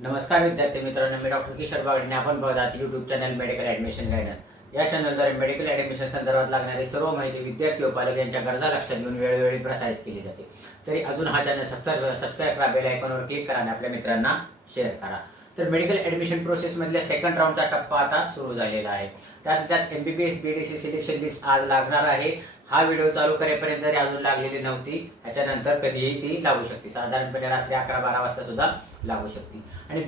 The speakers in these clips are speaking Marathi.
नमस्कार विद्यार्थी मित्रांनो, मी डॉक्टर किशोर बागडे. आपण बघत आहात YouTube channel medical admission guidance. या चॅनलद्वारे मेडिकल ॲडमिशन संदर्भात लागणारी सर्व माहिती विद्यार्थी व पालक यांच्या गरजा लक्षात घेऊन वेळोवेळी प्रसारित केली जाते. तरी अजून हा चॅनल सबस्क्राईब करा, बेल आयकॉनवर क्लिक करा आणि आपल्या मित्रांना शेअर करा. तर मेडिकल ॲडमिशन प्रोसेसमधल्या सेकंड राऊंडचा टप्पा आता सुरू झालेला आहे. त्यात MBBS BDC सिलेक्शन लिस्ट आज लागणार आहे. हा व्हिडिओ चालू करेपर्यंत जरी अजून लागलेली नव्हती, याच्यानंतर कधीही ती लागू शकते. साधारणपणे रात्री 11-12 वाजता सुद्धा लागू शकते. आणि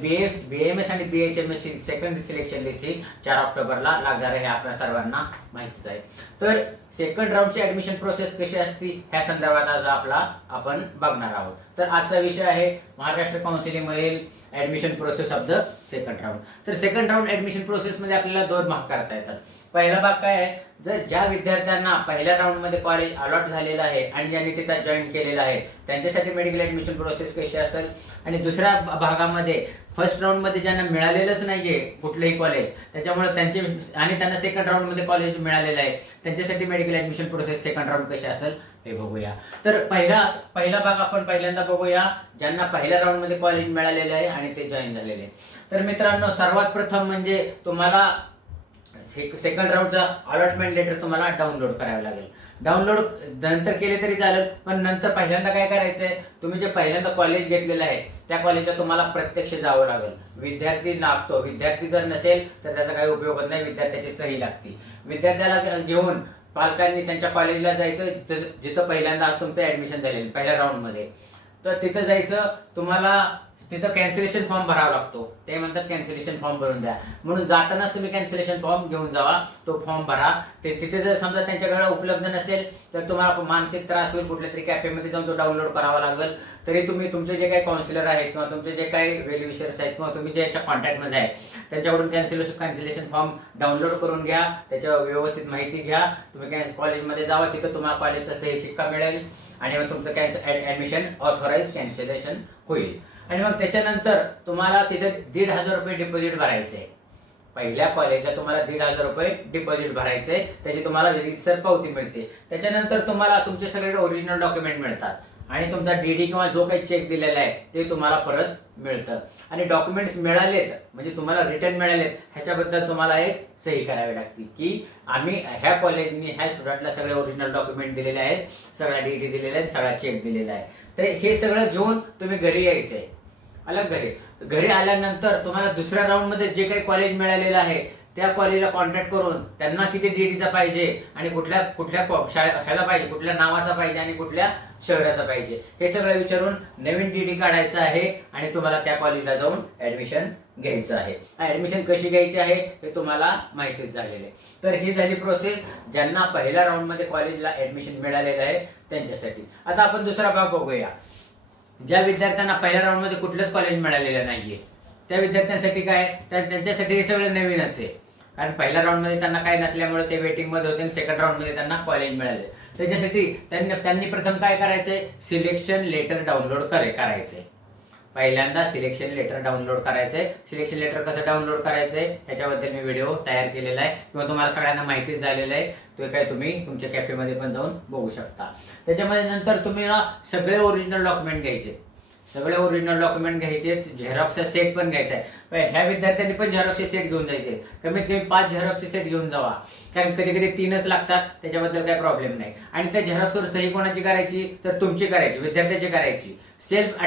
BAMS आणि BHMS सेकंड सिलेक्शन लिस्ट ही 4 ऑक्टोबरला लागणार आहे, आपल्या सर्वांना माहितीच आहे. तर सेकंड राऊंडची ॲडमिशन प्रोसेस कशी असते ह्या संदर्भात आज आपण बघणार आहोत. तर आजचा विषय आहे महाराष्ट्र काउन्सिलिंगमधील admission process of the second round. तर सेकंड राऊंड ॲडमिशन प्रोसेसमध्ये आपल्याला 2 भाग करता येतात. पहिला भाग काय आहे, जर ज्या विद्यार्थ्यांना पहिल्या राऊंडमध्ये कॉलेज अलॉट झालेलं आहे आणि ज्यांनी तिथं जॉईन केलेलं आहे त्यांच्यासाठी मेडिकल ॲडमिशन प्रोसेस कशी असेल. आणि दुसऱ्या भागामध्ये फर्स्ट राऊंडमध्ये ज्यांना मिळालेलंच नाहीये कुठलंही कॉलेज, त्याच्यामुळे त्यांना सेकंड राऊंडमध्ये कॉलेज मिळालेलं आहे, त्यांच्यासाठी medical admission process second round कशी असेल हे बघूया. तर पहिला भाग आपण पहिल्यांदा बघूया, ज्यांना पहिल्या राऊंडमध्ये कॉलेज मिळालेलं आहे आणि ते जॉईन झालेले आहे. तर मित्रांनो, सर्वात प्रथम म्हणजे तुम्हाला सेकंड राऊंडचा अलॉटमेंट लेटर तुम्हाला डाउनलोड करावं लागेल. डाउनलोड नंतर केले तरी चालेल, पण नंतर पहिल्यांदा काय करायचंय, तुम्ही जे पहिल्यांदा कॉलेज घेतलेलं आहे त्या कॉलेजला तुम्हाला प्रत्यक्ष जावं लागेल. विद्यार्थी लागतो, विद्यार्थी जर नसेल तर त्याचा काही उपयोग होत नाही, विद्यार्थ्याची सही लागते. विद्यार्थ्याला घेऊन पालकांनी त्यांच्या कॉलेजला जायचं जिथं पहिल्यांदा तुमचं ऍडमिशन झालेलं पहिल्या राऊंडमध्ये. तर तिथं जायचं, तुम्हाला तिथं कॅन्सलेशन फॉर्म भरावा लागतो. ते म्हणतात कॅन्सलेशन फॉर्म भरून द्या, म्हणून जातानाच तुम्ही कॅन्सलेशन फॉर्म घेऊन जावा, तो फॉर्म भरा. तिथे जर समजा त्यांच्याकडे उपलब्ध नसेल तर तुम्हाला मानसिक त्रास होईल, कुठल्या तरी कॅफेमध्ये जाऊन तो डाउनलोड करावा लागेल. तरी तुम्ही तुमचे जे काही काउन्सिलर आहेत किंवा तुमचे जे काही वेल विशर्स आहेत किंवा तुम्ही जे याच्या कॉन्टॅक्टमध्ये आहे त्यांच्याकडून कॅन्सलेशन फॉर्म डाउनलोड करून घ्या, त्याच्यावर व्यवस्थित माहिती घ्या. तुम्ही कॉलेजमध्ये जावा, तिथं तुम्हाला कॉलेजचा सही शिक्का मिळेल आणि मग तुमचं ॲडमिशन ऑथोराईज कॅन्सलेशन होईल. आणि मग त्याच्यानंतर तुम्हाला तिथे 1,500 रुपये डिपॉझिट भरायचे. पहिल्या कॉलेजला तुम्हाला 1,500 रुपये डिपॉझिट भरायचे, त्याची तुम्हाला रीतसर पावती मिळते. त्याच्यानंतर तुम्हाला तुमचे सगळे ओरिजिनल डॉक्युमेंट मिळतात आणि तुमचा DD किंवा जो काही चेक दिलेला आहे ते तुम्हाला परत मिळतं. आणि डॉक्युमेंट्स मिळालेत म्हणजे तुम्हाला रिटर्न मिळालेत ह्याच्याबद्दल तुम्हाला एक सही करावी लागते की आम्ही ह्या कॉलेजनी ह्या स्टुडंटला सगळे ओरिजिनल डॉक्युमेंट दिलेले आहेत, सगळा DD दिलेला आहे, सगळा चेक दिलेला आहे. तर हे सगळं घेऊन तुम्ही घरी यायचंय. घरी आल्यानंतर तुम्हाला दुसऱ्या राऊंडमध्ये जे काही कॉलेज मिळालेलं आहे त्या कॉलेजला कॉन्टॅक्ट करून त्यांना किती DDचा पाहिजे आणि कुठल्या ह्याला पाहिजे, कुठल्या नावाचा पाहिजे आणि कुठल्या शहराचा पाहिजे हे सगळं विचारून नवीन DD काढायचं आहे आणि तुम्हाला त्या कॉलेजला जाऊन ऍडमिशन घ्यायचं आहे. ऍडमिशन कशी घ्यायची आहे हे तुम्हाला माहितीच झालेलं आहे. तर ही झाली प्रोसेस ज्यांना पहिल्या राऊंडमध्ये कॉलेजला ऍडमिशन मिळालेलं आहे त्यांच्यासाठी. आता आपण दुसरा भाग बघूया. ज्या विद्यार्थ्यांना पहिल्या राऊंडमध्ये कुठलंच कॉलेज मिळालेलं नाहीये त्या विद्यार्थ्यांसाठी काय, त्यांच्यासाठी हे सगळं नवीनच आहे. कारण पहिल्या राऊंडमध्ये त्यांना काय नसल्यामुळे ते वेटिंगमध्ये होते आणि सेकंड राऊंडमध्ये त्यांना कॉलेज मिळाले. त्याच्यासाठी त्यांनी प्रथम काय करायचंय, सिलेक्शन लेटर डाउनलोड करायचंय. पहिल्यांदा सिलेक्शन लेटर डाउनलोड करायचंय. सिलेक्शन लेटर कसं डाउनलोड करायचंय ह्याच्याबद्दल मी व्हिडिओ तयार केलेला आहे किंवा तुम्हाला सगळ्यांना माहितीच झालेलं आहे. तो काय तुम्ही तुमच्या कॅफेमध्ये पण जाऊन बघू शकता. त्याच्यामध्ये नंतर तुम्ही सगळे ओरिजिनल डॉक्युमेंट घ्यायचे. सगळे ओरिजिनल डॉक्युमेंट घ्यायचे, झेरॉक्सचा सेट पण घ्यायचा आहे. ह्या विद्यार्थ्यांनी पण झेरॉक्सचे सेट घेऊन जायचे. कमीत कमी 5 झेरॉक्सचे सेट घेऊन जावा, कारण कधी कधी 3च लागतात, त्याच्याबद्दल काही प्रॉब्लेम नाही. आणि त्या झेरॉक्सवर सही कोणाची करायची, तर तुमची करायची, विद्यार्थ्याची करायची. सेल्फ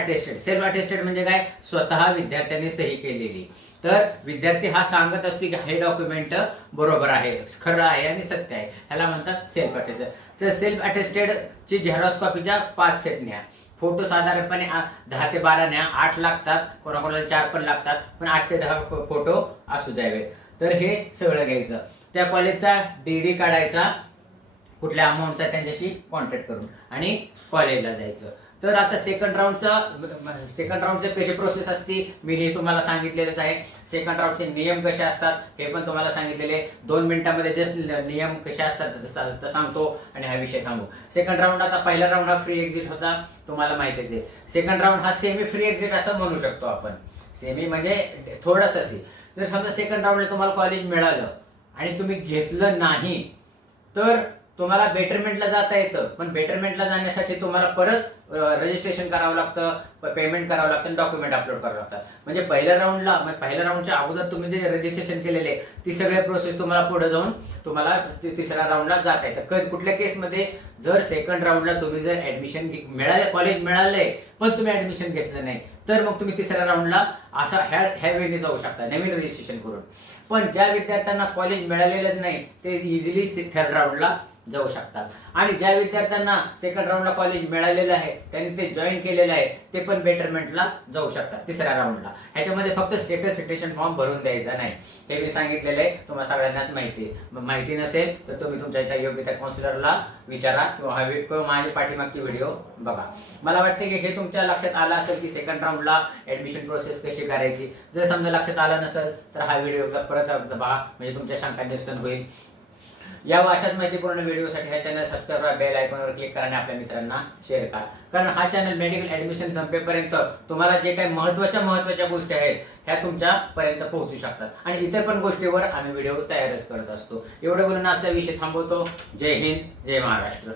अटेस्टेड म्हणजे काय, स्वतः विद्यार्थ्यांनी सही केलेली. तर विद्यार्थी हा सांगत असतो की हे डॉक्युमेंट बरोबर आहे, खरं आहे आणि सत्य आहे, ह्याला म्हणतात सेल्फ अटेस्टेड. तर सेल्फ अटेस्टेडची झेरॉक्स कॉपीच्या 5 सेट न्या. फोटो साधारणपणे 10 ते 12 न्या. 8 लागतात, कोणाकोणाला 4 पण लागतात, पण 8 ते 10 फोटो असू द्यावेत. तर हे सगळं घ्यायचं. त्या कॉलेजचा DD काढायचा, कुठल्या अमाऊंटचा त्यांच्याशी कॉन्टॅक्ट करून, आणि कॉलेजला जायचं. तर आता सेकंड राऊंडचे कशी प्रोसेस असते मी हे तुम्हाला सांगितलेलंच आहे. सेकंड राऊंडचे नियम कसे असतात हे पण तुम्हाला सांगितलेले. 2 मिनिटांमध्ये जस्ट नियम कसे असतात सांगतो आणि हा विषय सांगू. सेकंड राऊंड, आता पहिला राऊंड हा फ्री एक्झिट होता, तुम्हाला माहितीच आहे. सेकंड राऊंड हा सेमी फ्री एक्झिट असं म्हणू शकतो आपण. सेमी म्हणजे थोडंसं असेल. जर समजा सेकंड राऊंडला तुम्हाला कॉलेज मिळालं आणि तुम्ही घेतलं नाही तर तुम्हाला बेटरमेंटला जाता येतं, पण बेटरमेंटला जाण्यासाठी तुम्हाला परत रजिस्ट्रेशन करावं लागतं, पेमेंट करावं लागतं, डॉक्युमेंट अपलोड करावं लागतात. म्हणजे पहिल्या राऊंडच्या अगोदर तुम्ही जे रजिस्ट्रेशन केलेले ती सगळे प्रोसेस तुम्हाला पुढे जाऊन तुम्हाला तिसऱ्या राऊंडला जाता येतं. कुठल्या केसमध्ये जर सेकंड राऊंडला तुम्ही जर ऍडमिशन कॉलेज मिळालंय पण तुम्ही ऍडमिशन घेतलं नाही, तर मग तुम्ही तिसऱ्या राऊंडला अशा ह्या वेळी जाऊ शकता नवीन रजिस्ट्रेशन करून. पण ज्या विद्यार्थ्यांना कॉलेज मिळालेलंच नाही ते इझिली थर्ड राऊंडला जाऊ शकतात. आणि ज्या विद्यार्थ्यांना सेकंड राऊंडला कॉलेज मिळालेलं आहे त्यांनी ते जॉईन केलेलं आहे ते पण बेटरमेंटला जाऊ शकतात तिसऱ्या राऊंडला. ह्याच्यामध्ये फक्त स्टेटस सिटेशन फॉर्म भरून द्यायचा नाही, हे मी सांगितलेलं आहे, तुम्हाला सगळ्यांनाच माहिती आहे. माहिती नसेल तर तुम्ही तुमच्या इथं योग्य त्या काउन्सिलरला विचारा किंवा माझी पाठीमागची व्हिडिओ बघा. मला वाटते की हे तुमच्या लक्षात आलं असेल की सेकंड राऊंडला ऍडमिशन प्रोसेस कशी करायची. जर समजा लक्षात आलं नसेल तर हा व्हिडिओ परत बघा, म्हणजे तुमच्या शंका निरसन होईल. या अशाच माहितीपूर्ण व्हिडिओसाठी हा चॅनल सबस्क्राईब करा, बेल आयकॉनवर क्लिक करा आणि आपल्या मित्रांना शेअर करा. कारण हा चॅनल मेडिकल ऍडमिशन संपेपर्यंत तुम्हाला जे काही महत्त्वाच्या गोष्टी आहेत ह्या तुमच्यापर्यंत पोहोचू शकतात. आणि इतर पण गोष्टीवर आम्ही व्हिडिओ तयारच करत असतो. एवढं बोलून आजचा विषय थांबवतो. जय हिंद, जय महाराष्ट्र.